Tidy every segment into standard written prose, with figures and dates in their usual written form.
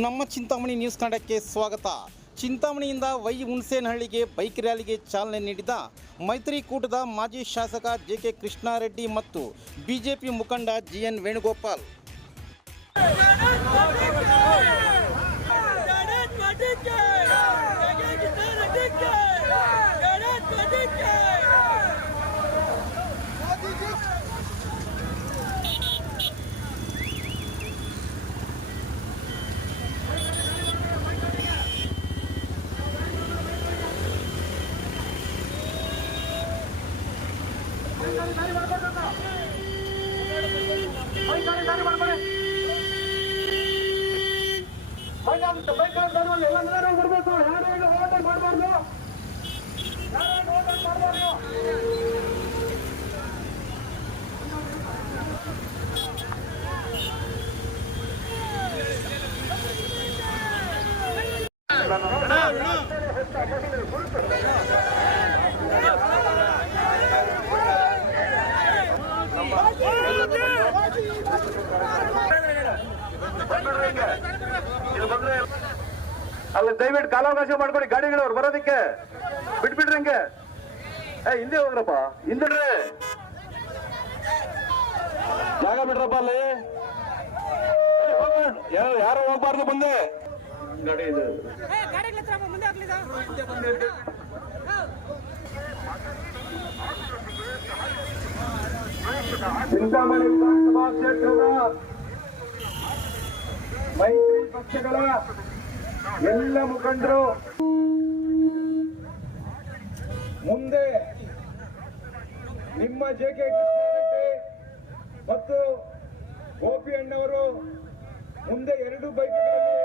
ನಮ್ಮ ಚಿಂತಾಮಣಿ ನ್ಯೂಸ್ ಕನ್ನಡಕ್ಕೆ ಸ್ವಾಗತ. ಚಿಂತಾಮಣಿಯಿಂದ ವೈ ಹುಣಸೇನಹಳ್ಳಿಗೆ ಬೈಕ್ ರ್ಯಾಲಿಗೆ ಚಾಲನೆ ನೀಡಿದ ಮೈತ್ರಿಕೂಟದ ಮಾಜಿ ಶಾಸಕ ಜೆ.ಕೆ. ಕೃಷ್ಣಾರೆಡ್ಡಿ ಮತ್ತು ಬಿಜೆಪಿ ಮುಖಂಡ ಜಿ.ಎನ್. ವೇಣುಗೋಪಾಲ್. ಅಲ್ಲಿ ದಯವಿಟ್ಟು ಕಾಲಾವಕಾಶ ಮಾಡ್ಕೊಡಿ, ಗಾಡಿಗಳವ್ರು ಬರೋದಕ್ಕೆ ಬಿಟ್ಬಿಡ್ರಿ. ಹಂಗೆ ಹಿಂದೆ ಹೋಗ್ರಪ್ಪ, ಹಿಂದೆ ಜಾಗ ಬಿಡ್ರಪ್ಪ. ಅಲ್ಲಿ ಯಾರು ಹೋಗ್ಬಾರ್ದು ಮುಂದೆ. ಚಿಂತಾಮಣಿ ವಿಧಾನಸಭಾ ಕ್ಷೇತ್ರದ ಮೈತ್ರಿ ಪಕ್ಷಗಳ ಎಲ್ಲ ಮುಖಂಡರು ಮುಂದೆ ನಿಮ್ಮ ಜೆ.ಕೆ. ಕೃಷ್ಣಾರೆಡ್ಡಿ ಮತ್ತು ಗೋಪಿ ಅಣ್ಣವರು ಮುಂದೆ ಎರಡು ಬೈಕ್ಗಳಲ್ಲಿ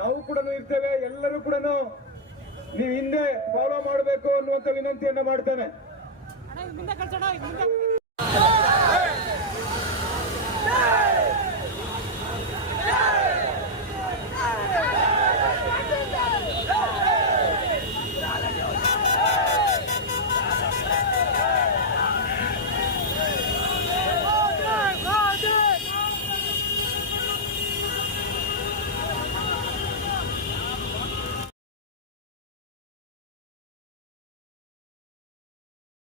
ನಾವು ಕೂಡ ಇರ್ತೇವೆ. ಎಲ್ಲರೂ ಕೂಡ ನೀವು ಹಿಂದೆ ಫಾಲೋ ಮಾಡಬೇಕು ಅನ್ನುವಂತ ವಿನಂತಿಯನ್ನ ಮಾಡ್ತೇನೆ.